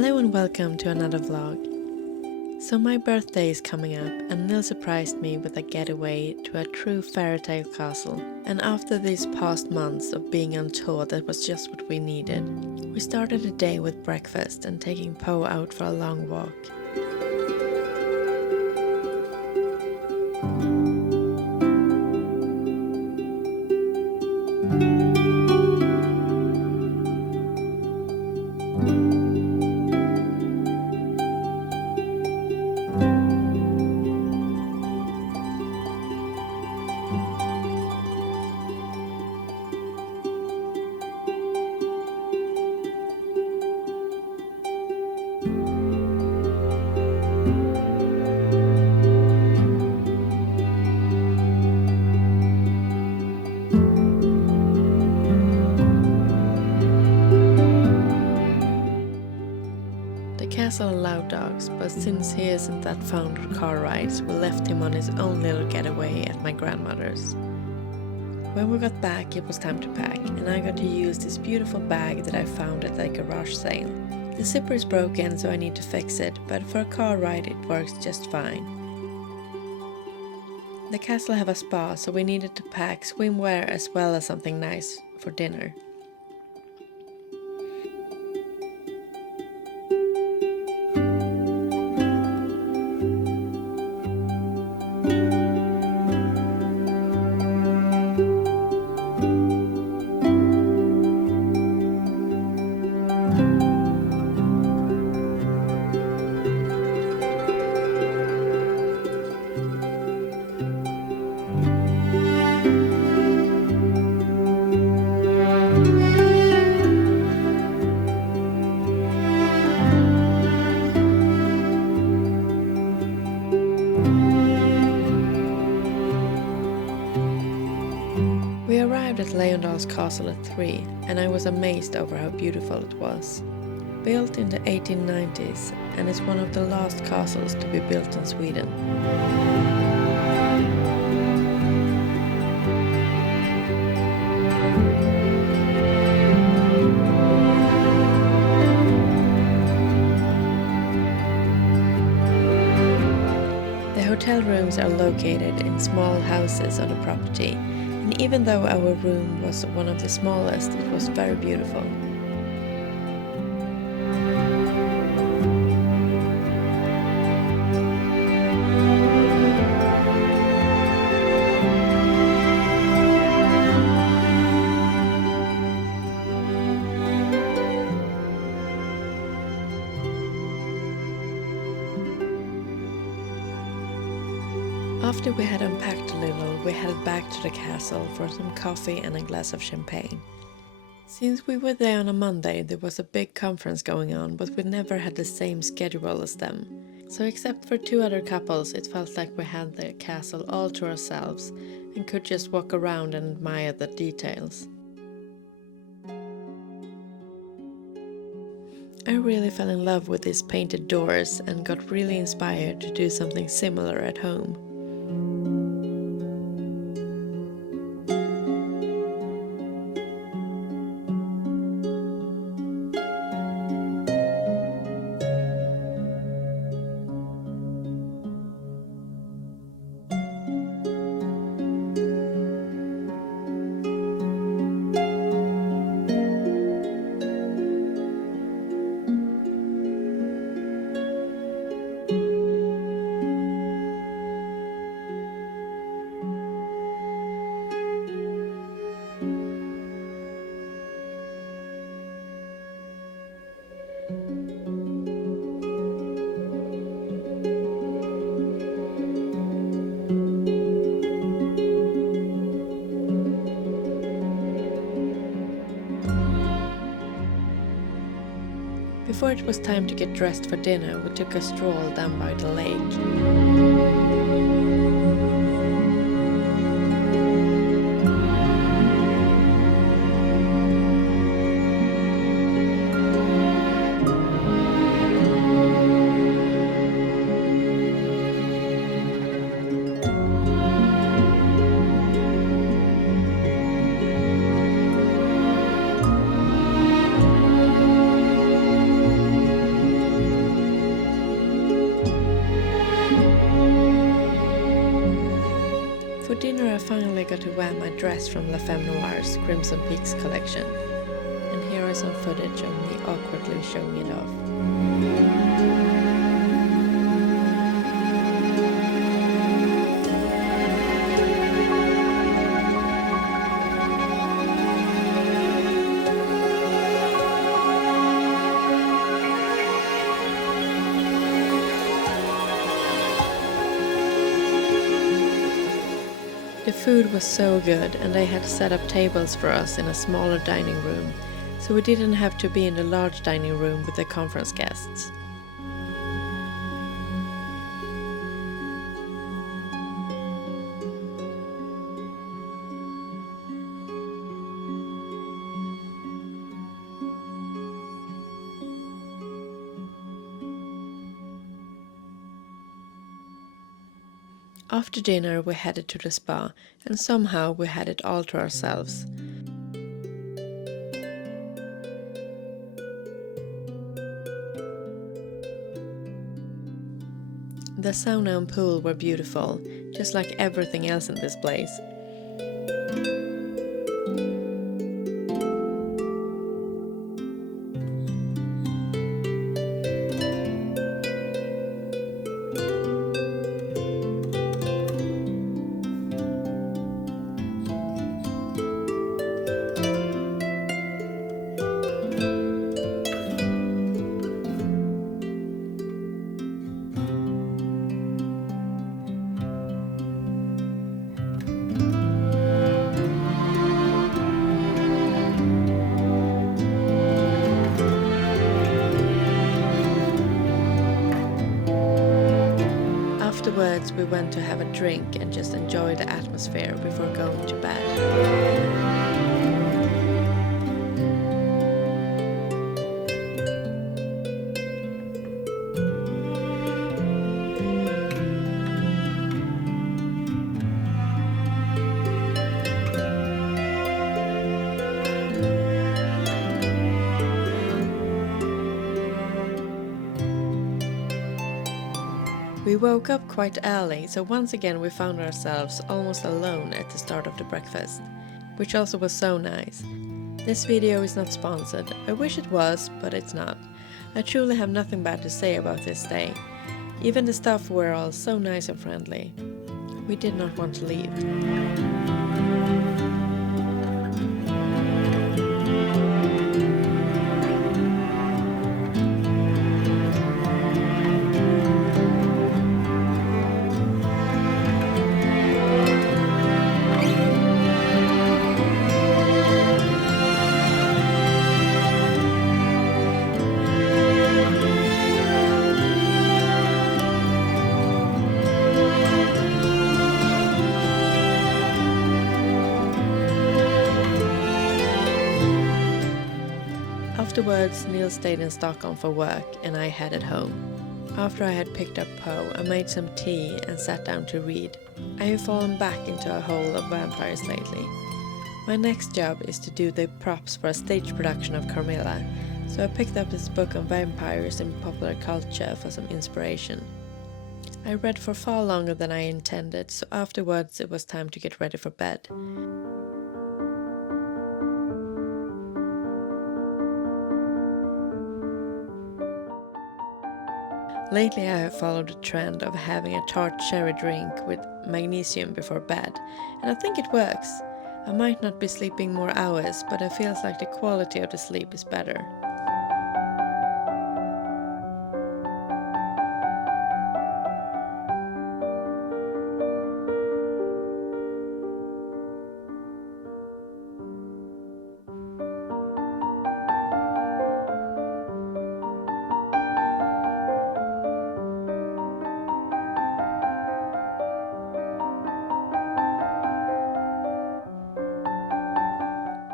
Hello and welcome to another vlog. So my birthday is coming up and Nils surprised me with a getaway to a true fairytale castle. And after these past months of being on tour, that was just what we needed. We started the day with breakfast and taking Po out for a long walk. The castle allowed dogs, but since he isn't that fond of car rides, we left him on his own little getaway at my grandmother's. When we got back, it was time to pack, and I got to use this beautiful bag that I found at a garage sale. The zipper is broken, so I need to fix it, but for a car ride it works just fine. The castle have a spa, so we needed to pack swimwear as well as something nice for dinner. We arrived at Lejondals Castle at 3, and I was amazed over how beautiful it was. Built in the 1890s, and is one of the last castles to be built in Sweden. The hotel rooms are located in small houses on the property. And even though our room was one of the smallest, it was very beautiful. After we had unpacked a little, we headed back to the castle for some coffee and a glass of champagne. Since we were there on a Monday, there was a big conference going on, but we never had the same schedule as them. So except for 2 other couples, it felt like we had the castle all to ourselves and could just walk around and admire the details. I really fell in love with these painted doors and got really inspired to do something similar at home. Before it was time to get dressed for dinner, we took a stroll down by the lake. For dinner I finally got to wear my dress from La Femme Noir's Crimson Peaks collection. And here is some footage of me awkwardly showing it off. The food was so good, and they had set up tables for us in a smaller dining room, so we didn't have to be in the large dining room with the conference guests. After dinner we headed to the spa, and somehow we had it all to ourselves. The sauna and pool were beautiful, just like everything else in this place. Afterwards, we went to have a drink and just enjoy the atmosphere before going to bed. We woke up quite early, so once again we found ourselves almost alone at the start of the breakfast, which also was so nice. This video is not sponsored. I wish it was, but it's not. I truly have nothing bad to say about this day. Even the staff were all so nice and friendly. We did not want to leave. Afterwards, Nils stayed in Stockholm for work and I headed home. After I had picked up Poe, I made some tea and sat down to read. I have fallen back into a hole of vampires lately. My next job is to do the props for a stage production of Carmilla, so I picked up this book on vampires in popular culture for some inspiration. I read for far longer than I intended, so afterwards it was time to get ready for bed. Lately I have followed the trend of having a tart cherry drink with magnesium before bed, and I think it works. I might not be sleeping more hours, but it feels like the quality of the sleep is better.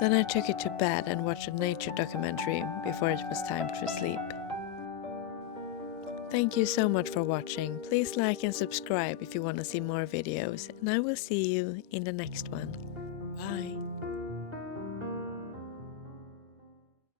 Then I took it to bed and watched a nature documentary before it was time to sleep. Thank you so much for watching. Please like and subscribe if you want to see more videos, and I will see you in the next one. Bye!